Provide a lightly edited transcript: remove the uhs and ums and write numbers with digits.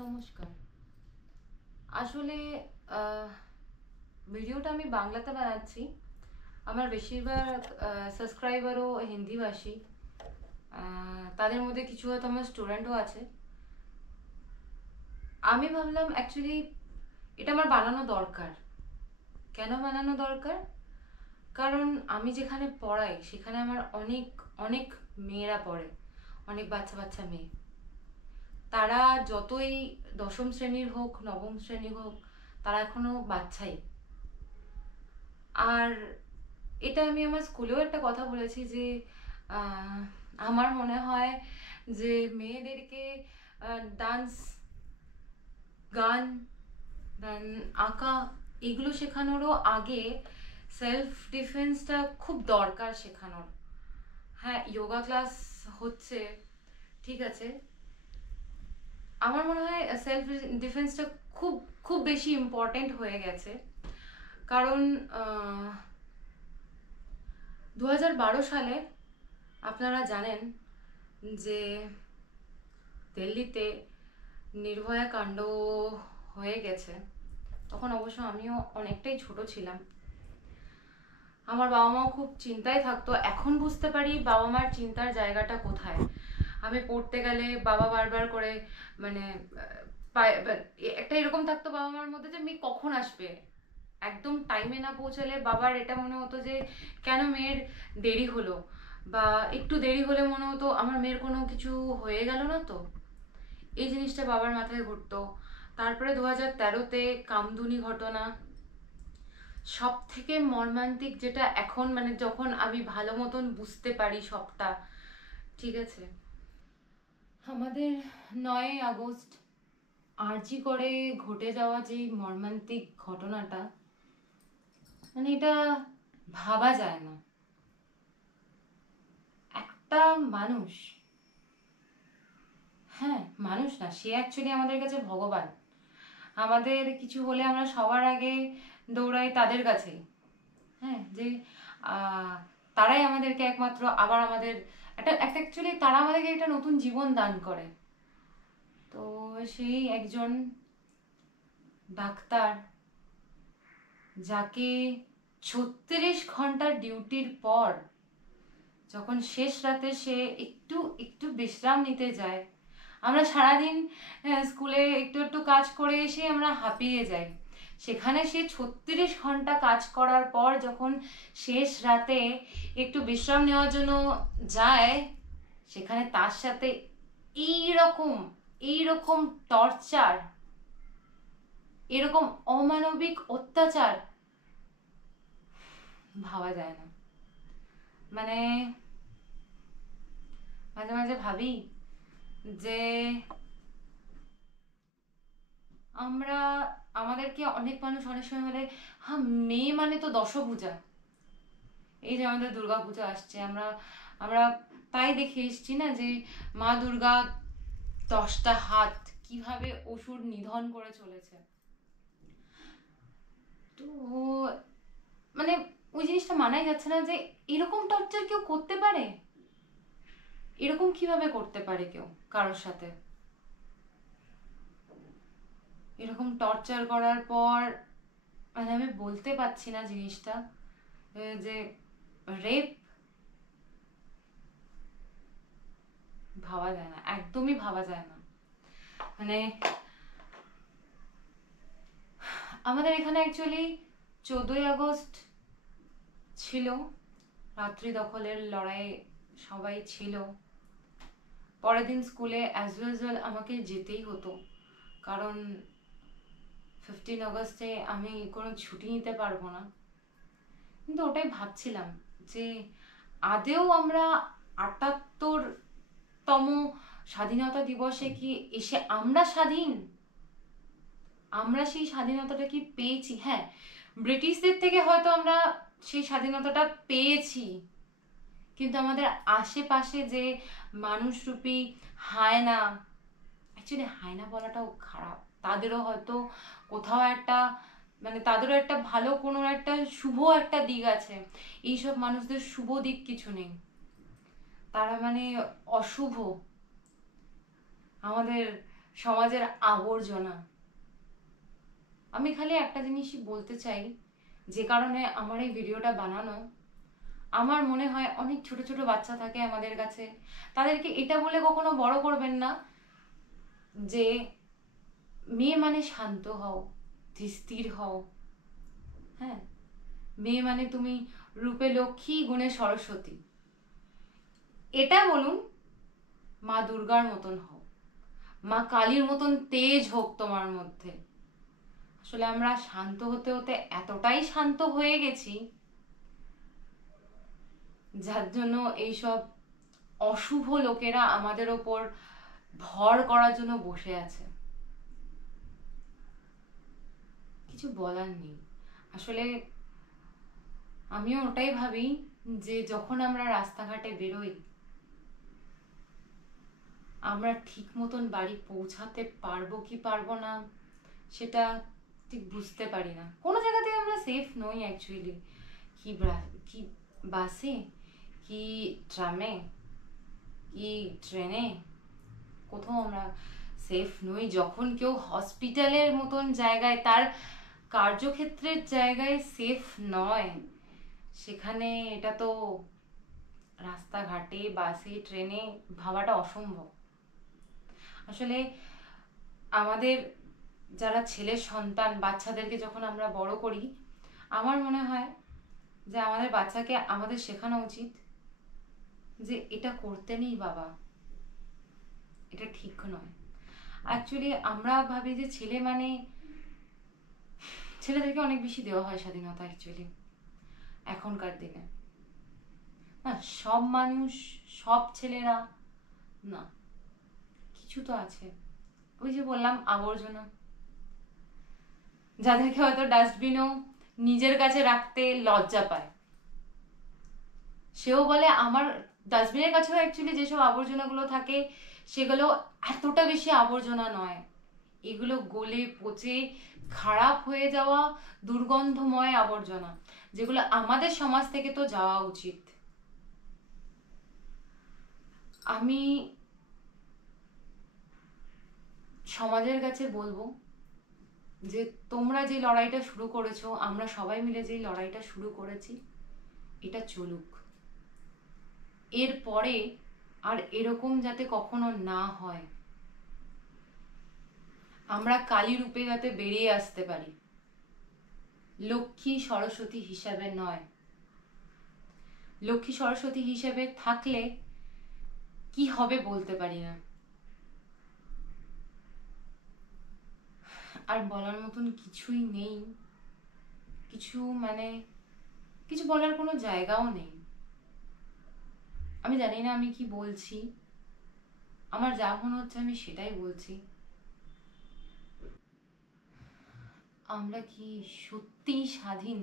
নমস্কার। আসলে ভিডিওটা আমি বাংলাতে বানাচ্ছি। আমার বেশিরভাগ সাবস্ক্রাইবারও হিন্দিভাষী। তাদের মধ্যে কিছু হয়তো আমার স্টুডেন্টও আছে। আমি ভাবলাম অ্যাকচুয়ালি এটা আমার বানানো দরকার। কেন বানানো দরকার? কারণ আমি যেখানে পড়াই সেখানে আমার অনেক অনেক মেয়েরা পড়ে, অনেক বাচ্চা বাচ্চা মেয়ে। তারা যতই দশম শ্রেণীর হোক, নবম শ্রেণীর হোক, তারা এখনো বাচ্চাই। আর এটা আমি আমার স্কুলেও একটা কথা বলেছি যে আমার মনে হয় যে মেয়েদেরকে ডান্স, গান, দেন আঁকা, এগুলো শেখানোরও আগে সেলফ ডিফেন্সটা খুব দরকার শেখানোর। হ্যাঁ, যোগা ক্লাস হচ্ছে, ঠিক আছে। আমার মনে হয় সেলফ ডিফেন্সটা খুব খুব বেশি ইম্পর্টেন্ট হয়ে গেছে। কারণ 2012 সালে আপনারা জানেন যে দিল্লিতে নির্ভয়া কাণ্ড হয়ে গেছে। তখন অবশ্য আমিও অনেকটাই ছোট ছিলাম। আমার বাবা মাও খুব চিন্তায় থাকতো। এখন বুঝতে পারি বাবা মার চিন্তার জায়গাটা কোথায়। আমি পড়তে গেলে বাবা বারবার করে মানে একটা এরকম থাকতো বাবা মার মধ্যে যে মেয়ে কখন আসবে। একদম টাইমে না পৌঁছালে বাবার এটা মনে হতো যে কেন মেয়ের দেরি হলো, বা একটু দেরি হলে মনে হতো আমার মেয়ের কোনো কিছু হয়ে গেল না তো। এই জিনিসটা বাবার মাথায় ঘুরতো। তারপরে 2013-তে কামদুনি ঘটনা, সব থেকে মর্মান্তিক যেটা এখন মানে যখন আমি ভালো মতন বুঝতে পারি সবটা, ঠিক আছে। আমাদের 9ই আগস্ট আরজি করে ঘটে যাওয়া যে মর্মান্তিক ঘটনাটা, মানে এটা ভাবা যায় না। একটা মানুষ, হ্যাঁ মানুষ না, সে অ্যাকচুয়ালি আমাদের কাছে ভগবান। আমাদের কিছু হলে আমরা সবার আগে দৌড়াই তাদের কাছেই। হ্যাঁ, যে তারাই আমাদেরকে একমাত্র আবার আমাদের একটা একটা অ্যাকচুয়ালি তারা আমাদেরকে একটা নতুন জীবন দান করে। তো সেই একজন ডাক্তার, যাকে 36 ঘন্টার ডিউটির পর যখন শেষ রাতে সে একটু একটু বিশ্রাম নিতে যায়, আমরা সারাদিন স্কুলে একটু একটু কাজ করে এসে আমরা হাঁপিয়ে যাই। সেখানে সে 36 ঘন্টা কাজ করার পর যখন শেষ রাতে একটু বিশ্রাম নেওয়ার জন্য যায়, সেখানে তার সাথে এইরকম এইরকম টর্চার, এরকম অমানবিক অত্যাচার ভাবা যায় না। মানে মাঝে মাঝে ভাবি যে আমরা, আমাদেরকে অনেক মানুষ অনেক সময় বলে হ্যাঁ মেয়ে মানে তো দশভুজা। এই যে আমাদের দুর্গা পূজা আসছে, আমরা আমরা তাই দেখে এসছি না যে মা দুর্গা 10টা হাত কিভাবে অসুর নিধন করে চলেছে। তো মানে ওই জিনিসটা মানাই যাচ্ছে না যে এরকম টর্চার কেউ করতে পারে। এরকম কিভাবে করতে পারে কেউ কারোর সাথে? এরকম টর্চার করার পর মানে আমি বলতে পারছি না জিনিসটা যে রেপ ভাবা যায় না, একদমই ভাবা যায় না। মানে আমাদের এখানে অ্যাকচুয়ালি 14ই আগস্ট ছিল, রাত্রি দখলের লড়াই, সবাই ছিল। পরের দিন স্কুলে অ্যাজ ইউজুয়াল আমাকে যেতেই হতো, কারণ 15 আগস্টে আমি কোনো ছুটি নিতে পারবো না। কিন্তু ওটাই ভাবছিলাম যে আদেও আমরা 78তম স্বাধীনতা দিবসে কি এসে আমরা স্বাধীন? আমরা সেই স্বাধীনতাটা কি পেয়েছি? হ্যাঁ, ব্রিটিশদের থেকে হয়তো আমরা সেই স্বাধীনতাটা পেয়েছি, কিন্তু আমাদের আশেপাশে যে মানুষরূপী হায়না, অ্যাকচুয়ালি হায়না বলাটাও খারাপ, তাদেরও হয়তো কোথাও একটা মানে তাদেরও একটা ভালো কোনো একটা শুভ একটা দিক আছে। এইসব মানুষদের শুভ দিক কিছু নেই, তারা মানে অশুভ, আমাদের সমাজের আবর্জনা। আমি খালি একটা জিনিসই বলতে চাই, যে কারণে আমার এই ভিডিওটা বানানো। আমার মনে হয় অনেক ছোট ছোট বাচ্চা থাকে আমাদের কাছে, তাদেরকে এটা বলে কখনো বড় করবেন না যে মেয়ে মানে শান্ত হও, স্থির হও। হ্যাঁ, মেয়ে মানে তুমি রূপে লক্ষ্মী, গুণে সরস্বতী। এটা বলুন, মা দুর্গার মতন হও, মা কালীর মতন তেজ হোক তোমার মধ্যে। আসলে আমরা শান্ত হতে হতে এতটাই শান্ত হয়ে গেছি, যার জন্য এইসব অশুভ লোকেরা আমাদের ওপর ভর করার জন্য বসে আছে। কিছু বলার নেই। আসলে আমিও ওটাই ভাবি যে যখন আমরা রাস্তাঘাটে বেরোই, আমরা ঠিক মতন বাড়ি পৌঁছাতে পারবো কি পারবো না সেটা ঠিক বুঝতে পারি না। কোনো জায়গাতে আমরা সেফ নই অ্যাকচুয়ালি। কি বাসে, কি ট্রামে, কি ট্রেনে, কোথাও আমরা সেফ নই। যখন কেউ হসপিটালের মতন জায়গায়, তার কার্যক্ষেত্রের জায়গায় সেফ নয়, সেখানে এটা তো রাস্তাঘাটে, বাসে, ট্রেনে ভাবাটা অসম্ভব। আসলে আমাদের যারা ছেলের সন্তান, বাচ্চাদেরকে যখন আমরা বড় করি, আমার মনে হয় যে আমাদের বাচ্চাকে আমাদের শেখানো উচিত যে এটা করতে নেই বাবা, এটা ঠিক নয়। অ্যাকচুয়ালি আমরা ভাবি যে ছেলেদেরকে অনেক বেশি দেওয়া হয় স্বাধীনতা অ্যাকচুয়ালি এখনকার দিনে। না, সব মানুষ, সব ছেলেরা না, কিছু তো আছে। ওই যে বললাম আবর্জনা, যাদেরকে হয়তো ডাস্টবিনও নিজের কাছে রাখতে লজ্জা পায়, সেও বলে আমার ডাস্টবিনের কাছেও অ্যাকচুয়ালি যেসব আবর্জনাগুলো থাকে সেগুলো এতটা বেশি আবর্জনা নয়। এগুলো গলে পচে খারাপ হয়ে যাওয়া দুর্গন্ধময় আবর্জনা, যেগুলো আমাদের সমাজ থেকে তো যাওয়া উচিত। আমি সমাজের কাছে বলবো যে তোমরা যে লড়াইটা শুরু করেছো, আমরা সবাই মিলে যে লড়াইটা শুরু করেছি, এটা চলুক। এরপরে আর এরকম যাতে কখনো না হয়, আমরা কালী রূপে যাতে বেরিয়ে আসতে পারি, লক্ষ্মী সরস্বতী হিসাবে নয়। লক্ষ্মী সরস্বতী হিসেবে থাকলে কি হবে বলতে পারি না। আর বলার মতন কিছুই নেই, কিছু বলার কোনো জায়গাও নেই। আমি জানি না আমি কি বলছি, আমার যা মনে হচ্ছে আমি সেটাই বলছি। আমরা কি সত্যিই স্বাধীন?